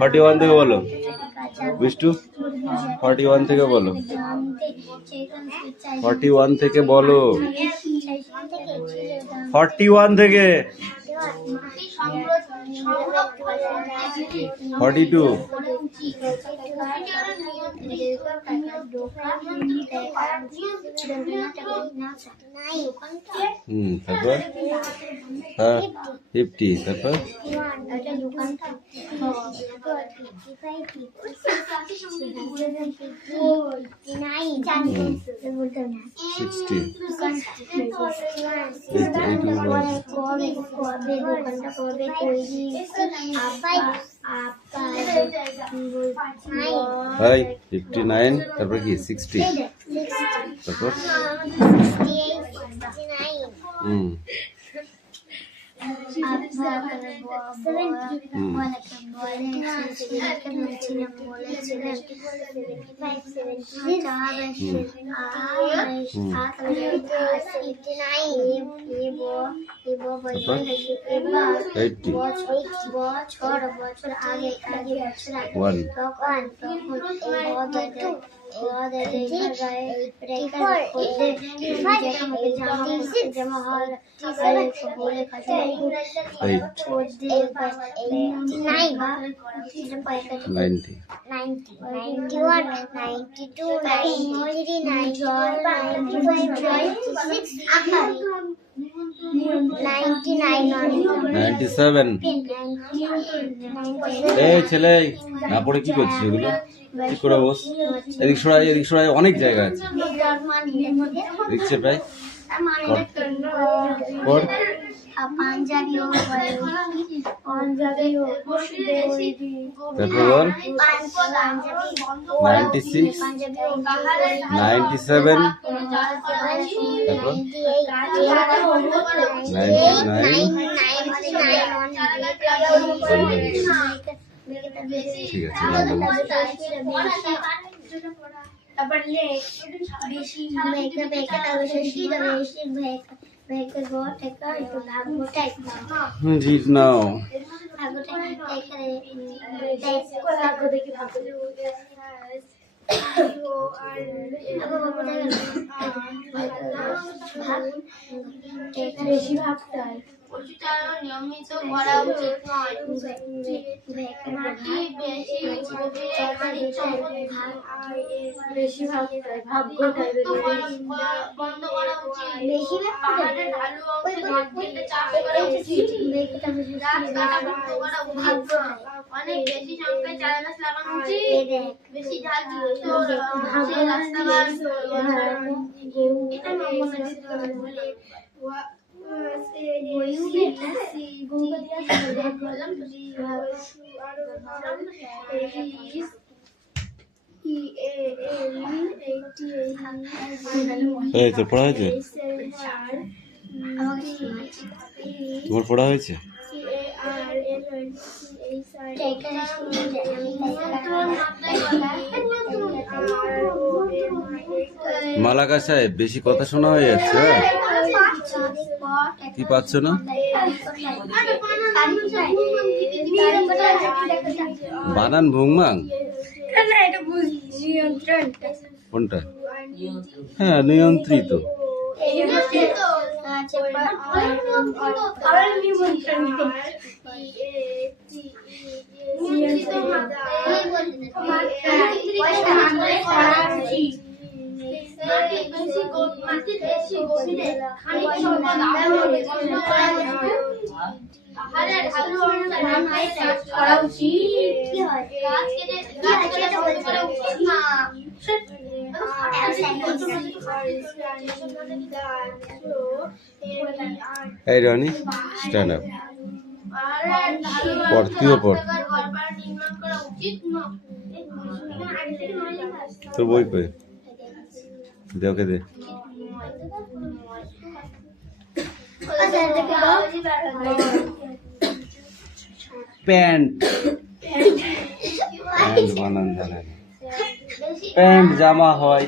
41 থেকে বলো বিষ্টু, 41 থেকে বলো, 41 থেকে বলো, 41 থেকে 42, তারপর হ্যাঁ 50, তারপর 60, হাই 59, তারপর কি 60, তারপর 80, বছর আগে এই ছেলে না পড়ে কি করছিস? এগুলো ঠিক করে বস, এদিক সরাই অনেক জায়গা আছে দেখছে প্রায় তারপর বল 96, 97, তারপর 99, ঠিক আছে জিত নাও। নিয়মিত করা উচিত নয়। বন্ধ করা উচিত। পাহাড়ের ঢালু অঞ্চলে চাষ করা উচিত। গাছ কাটা বন্ধ করা উচিত। অনেক বেশি সংখ্যায় চারা গাছ লাগানো উচিত। বেশি ঝাল যুক্ত রাস্তা বা এটা পড়া হয়েছে? তোমার পড়া হয়েছে? মালাকা সাহেব বেশি কথা শোনা হয়ে যাচ্ছে, কি পাচ্ছ না? বানান ভুংমাং কোনটা? হ্যাঁ নিয়ন্ত্রিত। Hey Ronnie, stand up. পড়, তুইও পড়। তোর বই কই? দে ওকে দে। প্যান্ট, প্যান্ট বানান জানে না। প্যান্ট জামা হয়।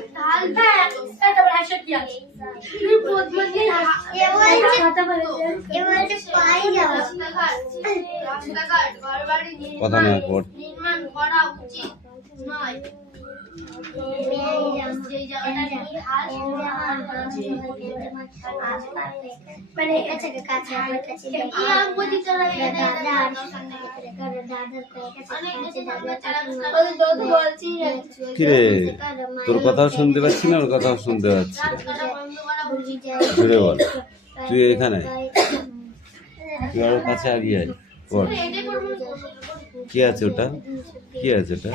কথা নয় পড়। নির্মাণ করা উচিত নয়। সেই জায়গাটা কি হাল মানে কাছে আমার কাছে কি আঁকবো দিতে লাগে দাদা আর দাদার বলছি কিরে তোর কথাও শুনতে পাচ্ছি না, ওর কথাও শুনতে পাচ্ছি না। জোরে বল। তুই এখানে, তুই ওর কাছে আগিয়ে আয়, বল কি আছে ওটা, কি আছে ওটা?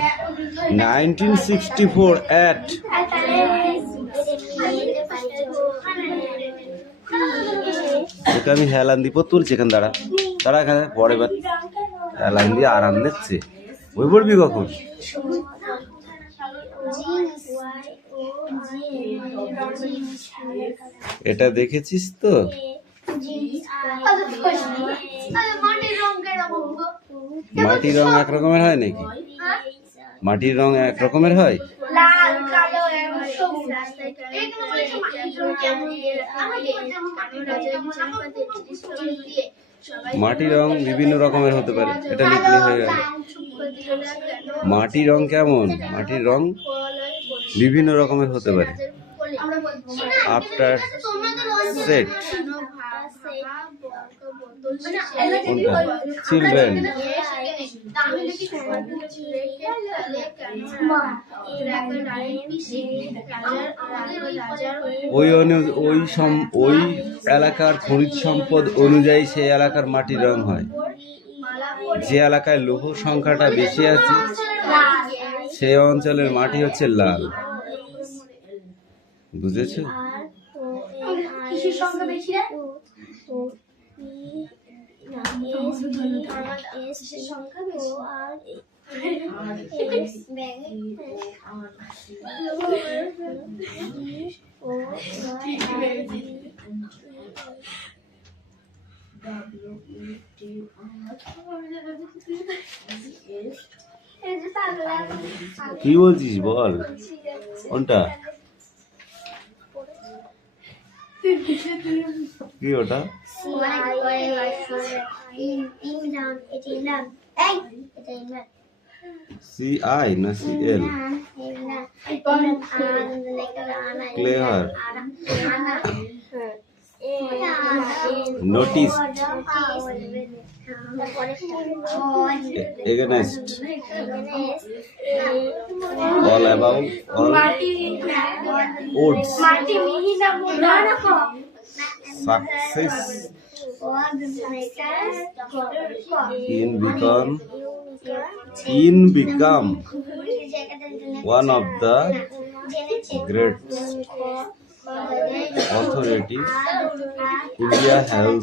1964 অ্যাট। এটা আমি হেলান দিব তুলছি এখানে, দাঁড়া দাঁড়া এখানে পরে বার হেলান দিয়ে আরাম দিচ্ছে। ওই পড়বি কখন? এটা দেখেছিস তো? মাটির রং এক রকমের হয় নাকি? মাটির রং এক রকমের হয়? লাল কালো সবুজ। মাটির রং বিভিন্ন রকমের হতে পারে, এটা লিখলে হয়ে গেল। মাটির রং কেমন? মাটির রং বিভিন্ন রকমের হতে পারে। আফটার সেট চিলড্রেন, ওই এলাকার খনিজ সম্পদ অনুযায়ী সেই এলাকার মাটির রং হয়। যে এলাকায় লৌহ সংখ্যাটা বেশি আছে সেই অঞ্চলের মাটি হচ্ছে লাল। বুঝেছো? কি বলছিস বল, কোনটা কি ওটা? CI না CL? Clever, notice, against, all about, all odds, success, in become one of the great authorities India has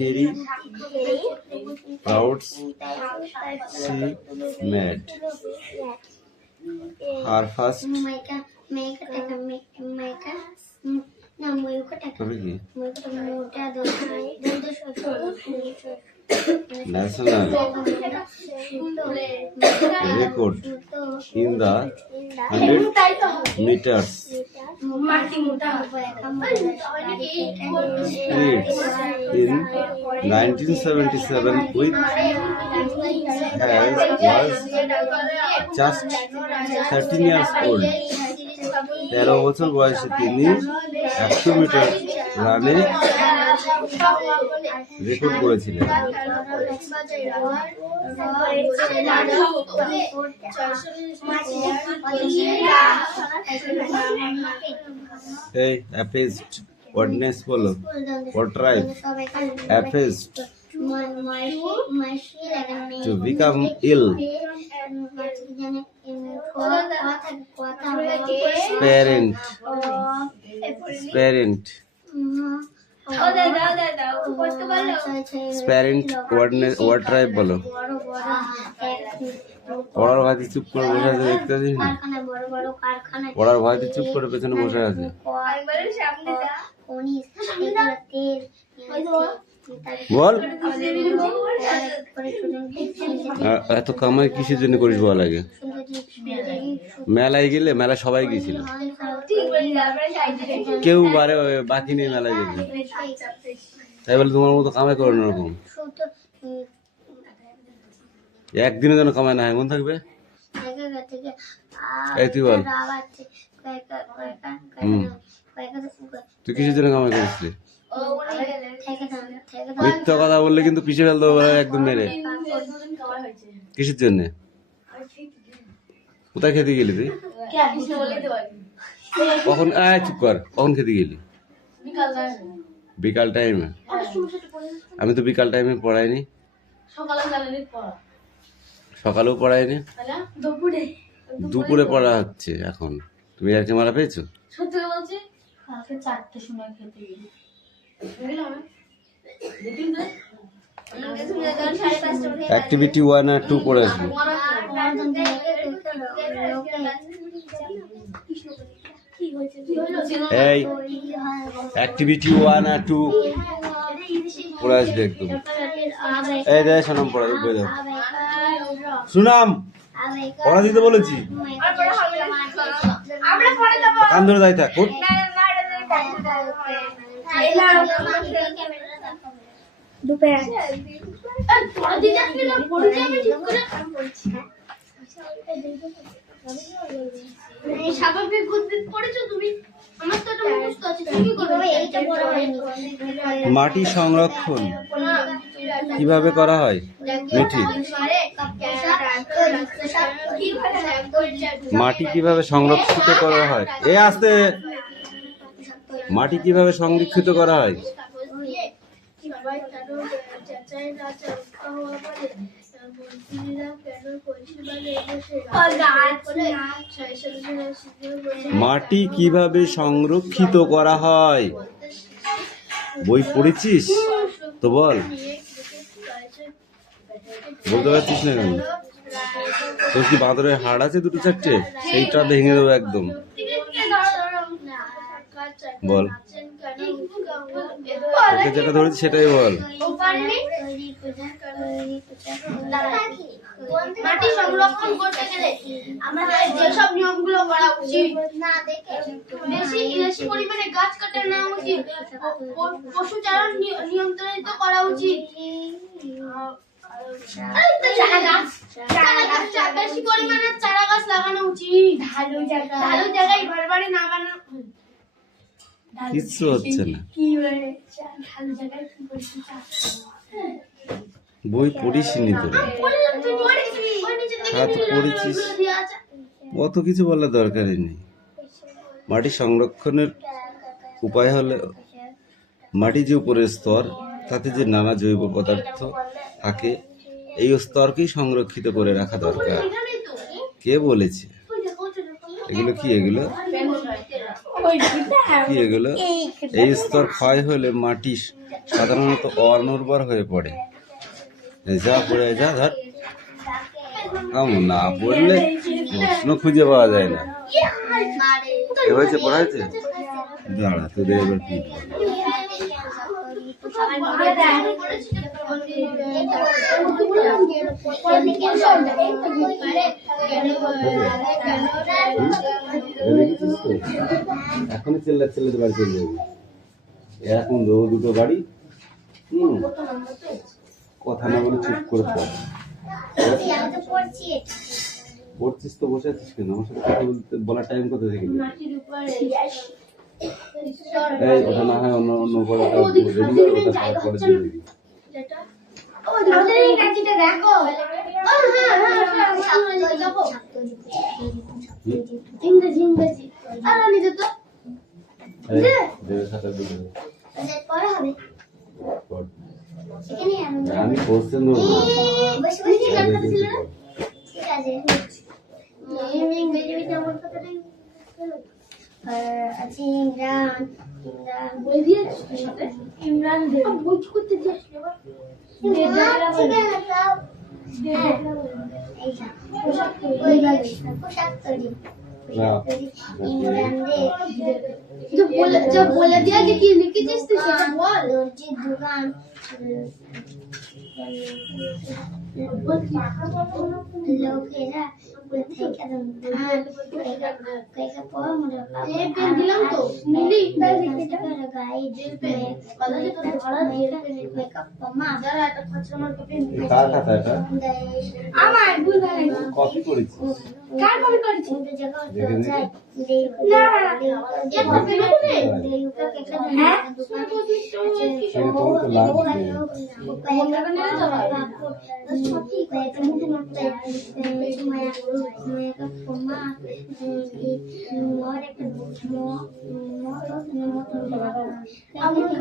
very proud she made her first national record in the 100 meters speeds in 1977 with was just 13 years old. 13 বছর বয়সে তিনি 100 metre রানে record করেছিলেন। এই অ্যাফেস্ট ওয়ার্ডনেস বলো, what tribe affected to become ill, parent, parent, parent what tribe বলো। পড়ার ভাতি চুপ করে বসে আছে, দেখতে পাচ্ছিস না? পড়ার ভাতি চুপ করে পেছনে বসে আছে। বল এত কামাই কিসের জন্য করিস বল আগে? মেলায় গেলে, মেলা সবাই গেছিল। কেউ বাকি নেই মেলায় যাবে, তাই বলে তোমার মতো কামাই করো না ওরকম। একদিনে যেন কামাই না হয়, মন থাকবে। এই তুই বল, তুই কিসের জন্য কামাই করিস? মিথ্যা কথা বললে কিন্তু পিছিয়ে ফেলতে হবে একদম মেরে। কিসের জন্য? কোথায় খেতে গেলি তুই? কখন? চুপ কর, কখন খেতে গেলি? বিকাল টাইমে? আমি তো বিকাল টাইমে পড়াইনি, সকালেও পড়াইনি, দুপুরে পড়া হচ্ছে এখন। তুমি আর কি মারা পেয়েছো? অ্যাক্টিভিটি 1 আর 2 পড়ে আসবে। এই অ্যাক্টিভিটি 1 আর 2 পড়ে আসবে একদম। এই রে সোনাম পড়া বই দাও। সুনাম পড়া দিতে বলেছি, কান ধরে যাই থাক। স্বাভাবিক উদ্ভিদ পড়েছো তুমি? আমার তো এটা মুখস্থ আছে, তুমি কি করবে? এইটা পড়া হয়নি। মাটি সংরক্ষণ কিভাবে করা হয়? মিঠি, মাটি কিভাবে সংরক্ষিত করা হয়? এ আস্তে, মাটি কিভাবে সংরক্ষিত করা হয়? মাটি কিভাবে সংরক্ষিত করা হয়? বই পড়েছিস তো বল, বলতে পারছিস না কেন? তোর কি বাঁদরের হাড় আছে দুটো চারটে? সেইটা ভেঙে দেবো একদম। বল, ওকে যেটা ধরেছি সেটাই বল। মাটি সংরক্ষণ করতে গেলে আমাদের যেসব নিয়মগুলো করা উচিত, বেশি পরিমাণে গাছ কাটা না উচিত, পশু চারণ নিয়ন্ত্রিত করা উচিত, বেশি পরিমাণে চারা গাছ লাগানো উচিত, ঢালু জায়গায় ঘর বাড়ি না বানানো। কিচ্ছু হচ্ছে না, বই পড়িসনি তো? হ্যাঁ তো পড়েছিস, অত কিছু বলার দরকারই নেই। মাটি সংরক্ষণের উপায় হলে মাটি যে উপরের স্তর, তাতে যে নানা জৈব পদার্থ থাকে, এই স্তরকেই সংরক্ষিত করে রাখা দরকার। কে বলেছে এগুলো? কি এগুলো? কি এগুলো? এই স্তর ক্ষয় হলে মাটি সাধারণত অনুর্বর হয়ে পড়ে। যা পড়ে যা, ধর না পড়লে প্রশ্ন খুঁজে পাওয়া যায় না। এ হয়েছে, পড়া হয়েছে? দাঁড়া তোদের এবার কি এখনই চেল্লাতে বাড়ি চলে যাবি। এখন দুটো গাড়ি, কথা না বলে চুপ করে পড়ছিস তো, বসে আছিস কেন? আমার সাথে কথা বলতে বলার টাইম কোথা থেকে? এই ওটা না হয় অন্য পরে আমি কোশ্চেন বলে দিয়া যে কি লিখেছিস তুই সেটা বল। দর্জির দোকান, লোকেরা দিলাম তো মিলি কার খাতা এটা? আমার ভুল হয়ে কপি করেছি। কার কপি করেছি দেখে দেখে। না এটা বেরো করে হ্যাঁ সেটা তোমার তো লাগবে। কালকে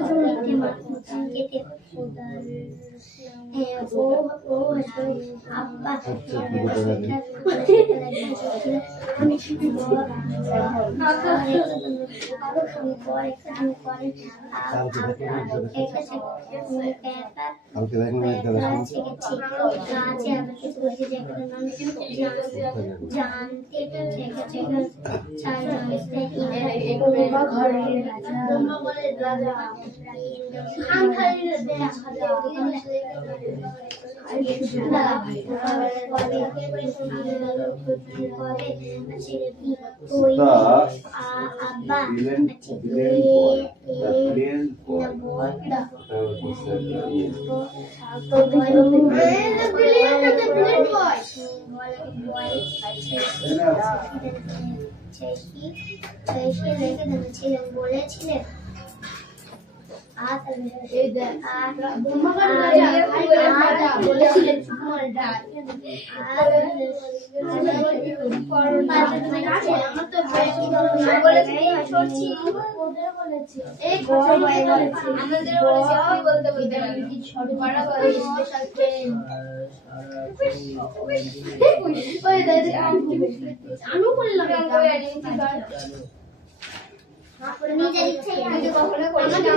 দেখলাম একটা বলেছিলেন আমি বললাম নিজের ইচ্ছাই আমি কখনো করি না আমি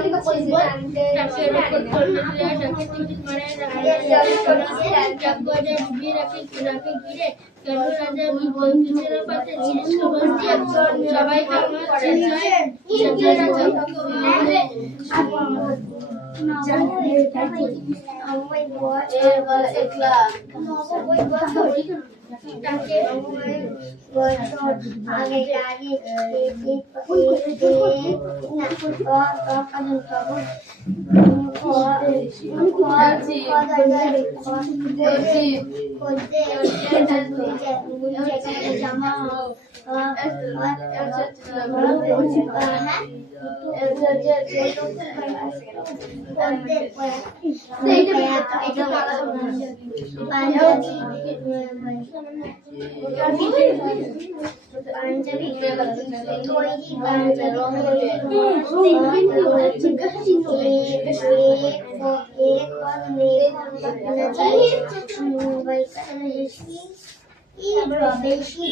বলবো বেশি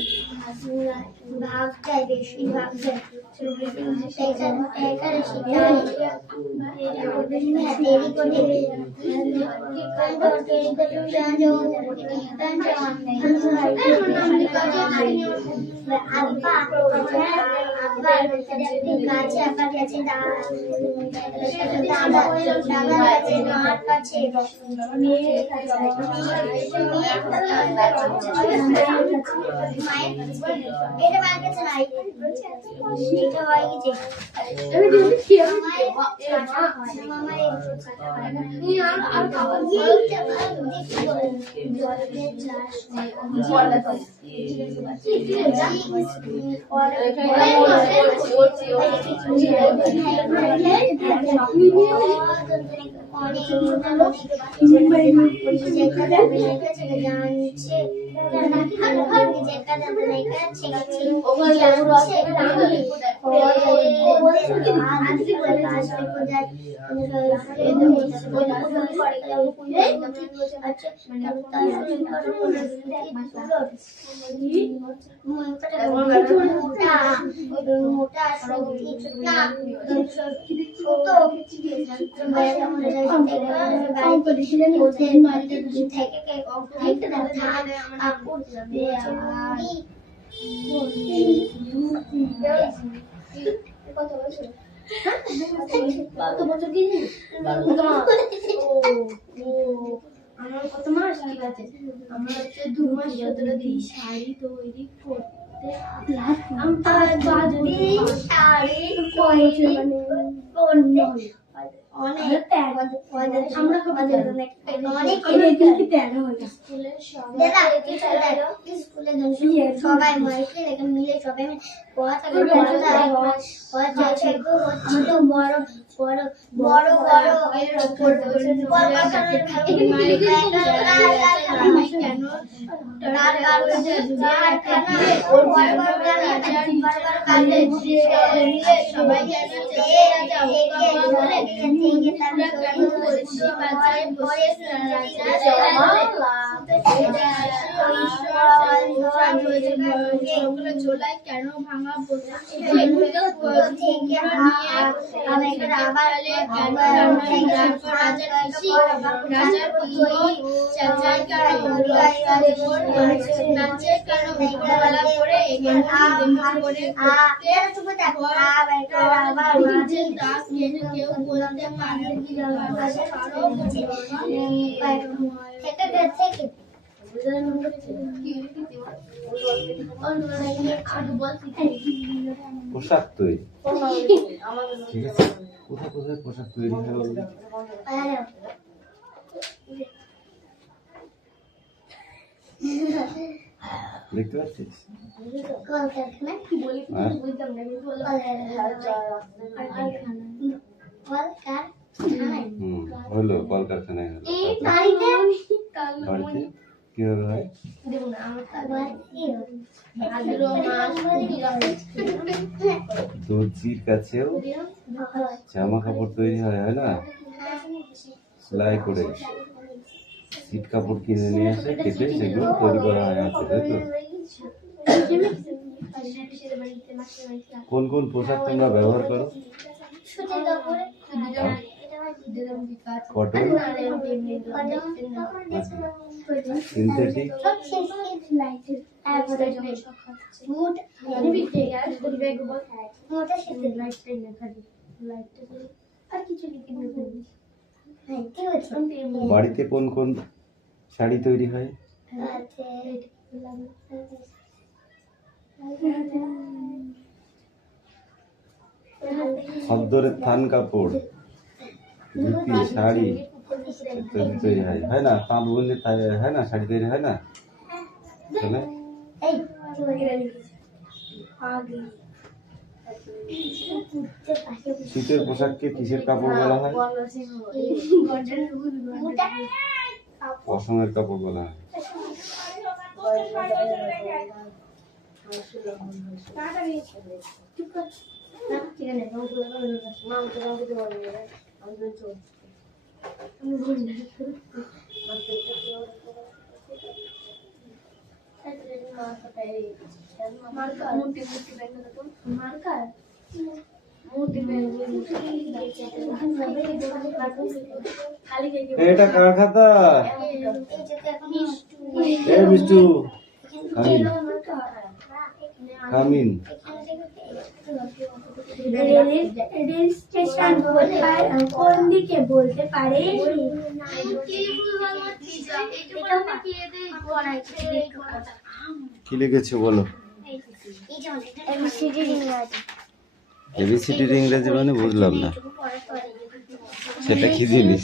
ভাগ দেয় বেশি ভাগ দেয় এটা বার কাছে নাই এটা হয় কি যে কত বছর কি আমার কত মাস ঠিক আছে, আমার হচ্ছে 2 মাস 17 দিন শাড়ি তৈরি করতে। আমি শাড়ি তৈরি অনেক আমরা সবাই মিলে সবাই বড় ঝোলায় কেন ভাঙা পোশাক তৈরি, ঠিক আছে। কোথায় কোথায় পোশাক তৈরি হয় বলতো? দেখতে পাচ্ছিস? হলো কলকারখানায় হলো। বাড়িতে কিভাবে হয়? দর্জির কাছেও জামা কাপড় তৈরি হয়, হয় না? সেলাই করে সিট কাপড় কিনে নিয়ে এসে কেটে সেগুলো তৈরি করা হয় হাতে, তাই তো? কোন কোন পোশাক তোমরা ব্যবহার করো? কটন, সিনথেটিক, বাড়িতে কোন কোন শাড়ি তৈরি হয়? খদ্দরের থান কাপড়, ধুতি, শাড়ি তৈরি হয়, হয় না? তাঁত বুনলে হয় না? শাড়ি তৈরি হয় না? তাহলে শীতের পোশাককে কিসের কাপড় বলা হয়? পশমের কাপড় বলা হয়। এটা কার খাতা? মিষ্টু কামিন। রেল স্টেশন কোন দিকে বলতে পারে? কি লিখেছো বলো? এবিসিডির ইংরেজি মানে বুঝলাম না, সেটা কি জিনিস?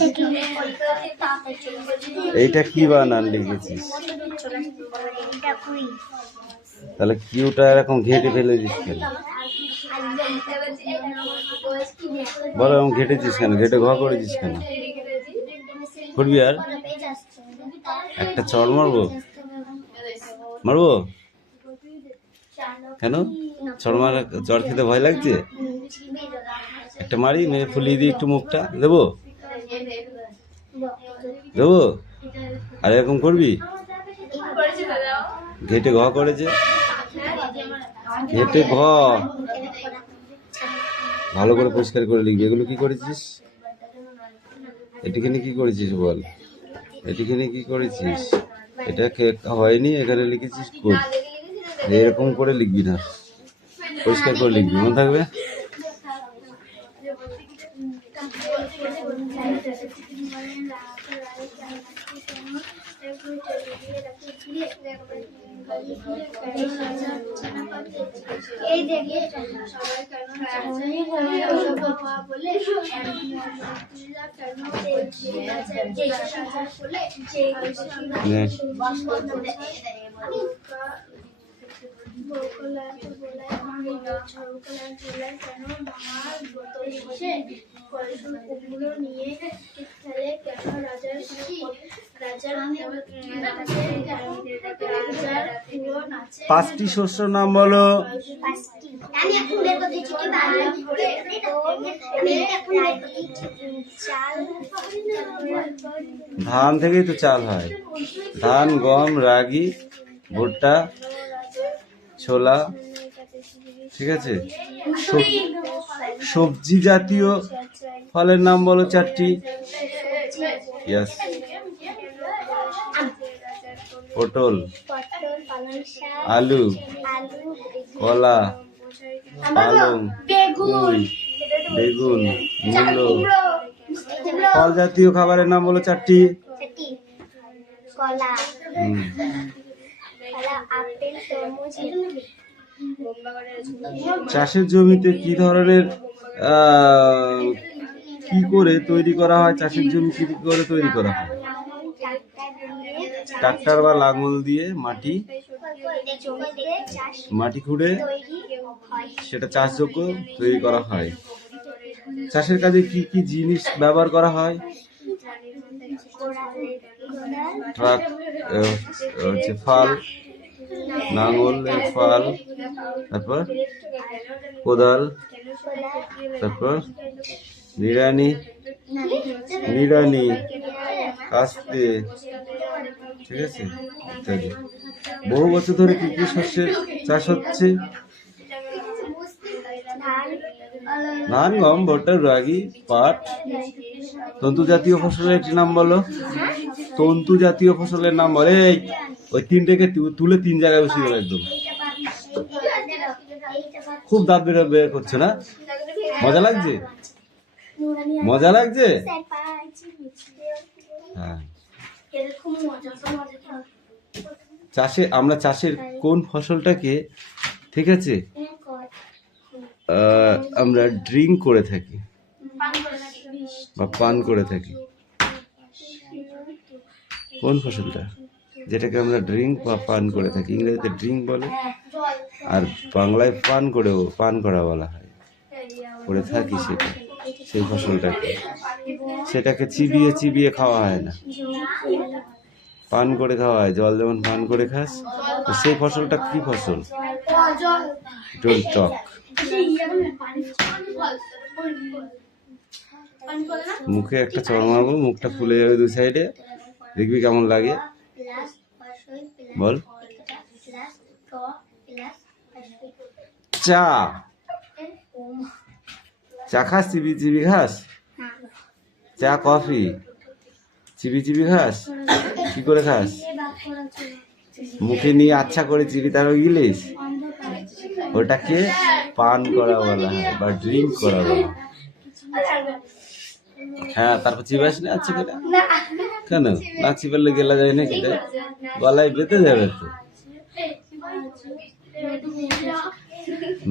এইটা কি বানান লিখেছিস? তাহলে কিউটা এরকম ঘেটে ফেলে দিস কেন? বলো এরকম ঘেটেছিস কেন? ঘেটে ঘ করেছিস কেন? করবি আর একটা চড় মারবো? মারবো কেন? চড় খেতে ভয় লাগছে? একটা মারি, মেরে ফুলিয়ে দিই একটু মুখটা, দেবো দেবো? আর এরকম করবি? ঘেটে ঘ করেছে, ঘেটে ঘ। ভালো করে পরিষ্কার করে লিখবি। এগুলো কি করেছিস? এটিখানে কি করেছিস বল? এটিখানে কি করেছিস? এটা হয়নি, এখানে লিখেছিস গুড। এরকম করে লিখবি না, পরিষ্কার করে লিখবি, মনে থাকবে। এই দেখে সবাই কেন বলে নিয়ে খেলে কেন রাজার পাঁচটি শস্য নাম বলো। ধান থেকেই তো চাল হয়। ধান, গম, রাগি, ভুট্টা, ছোলা, ঠিক আছে। সবজি জাতীয় ফলের নাম বলো 4টি। ইয়েস। পটল, আলু, কলা, পালং, পুঁই, বেগুন, মূলো। ফল জাতীয় খাবারের নাম বলো 4টি। কলা, চাষের জমিতে কি ধরনের কি করে তৈরি করা হয়? চাষের জমি কি করে তৈরি করা হয়? ট্রাক্টর বা লাঙল দিয়ে মাটি খুঁড়ে সেটা চাষযোগ্য তৈরি করা হয়। চাষের কাজে কি কি জিনিস ব্যবহার করা হয়? ট্রাক হচ্ছে ফাল, লাঙলের ফাল, তারপর কোদাল, তারপর নিড়ানি, কাস্তে, ঠিক আছে, ইত্যাদি। বহু বছর ধরে কি কি শস্যের চাষ হচ্ছে? ধান, গম, ভুট্টা, রাগি, পাট। তন্তু জাতীয় ফসলের একটি নাম বলো। তন্তু জাতীয় ফসলের নাম বলে। ওই 3টেকে তুলে 3 জায়গায় বসিয়ে গেল একদম। খুব দাঁত বের করছে না? মজা লাগছে? মজা লাগছে? হ্যাঁ। আমরা চাষের কোন ফসলটাকে, ঠিক আছে, আমরা ড্রিঙ্ক করে থাকি বা পান করে থাকি? কোন ফসলটা যেটাকে আমরা ড্রিঙ্ক বা পান করে থাকি? ইংরেজিতে ড্রিঙ্ক বলে, আর বাংলায় পান করা বলা হয়। করে থাকি সেটা, সেই ফসলটাকে। সেটাকে চিবিয়ে চিবিয়ে খাওয়া হয় না, পান করে খাওয়া হয়। জল যেমন পান করে খাস, সেই ফসলটা কি ফসল? টক। মুখে একটা চড় মারবো, মুখটা ফুলে যাবে 2 সাইডে, দেখবি কেমন লাগে। বল। চা খাস? চিবি চিবি খাস? চা, কফি চিবি চিবি খাস? কি করে খাস? মুখে নিয়ে আচ্ছা করে চিবি তারপর গিলিস? ওটাকে পান করা বলা হয় বা ড্রিঙ্ক করা বলা হয়। হ্যাঁ, তারপর চিবাস না? আচ্ছা করে কেন? না চিবালে গেলা যায় না, কেটে গলায় বেঁধে যাবে তো।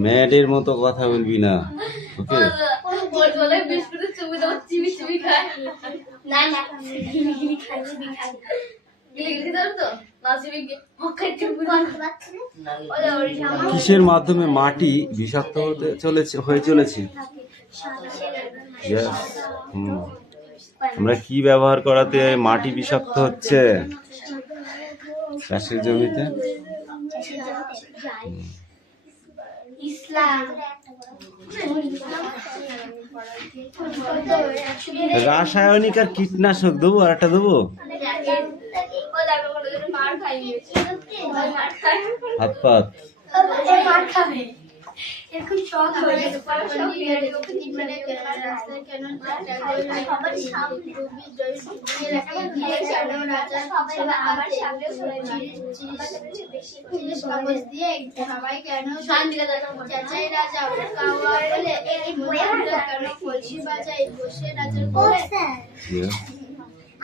ম্যাডের মতো কথা বলবি না, ওকে? কিসের মাধ্যমে মাটি বিষাক্ত হয়ে চলেছে? আমরা কি ব্যবহার করাতে মাটি বিষাক্ত হচ্ছে চাষের জমিতে? রাসায়নিক আর কীটনাশক দেবো, আর একটা দেবো, হাত পাত।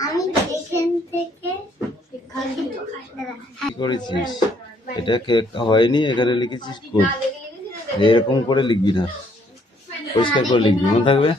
আমি এখান থেকে কি করেছিস? এটা হয়নি, এখানে লিখেছিস গুড। এরকম করে লিখবি না, পরিষ্কার করে লিখবি, মনে থাকবে।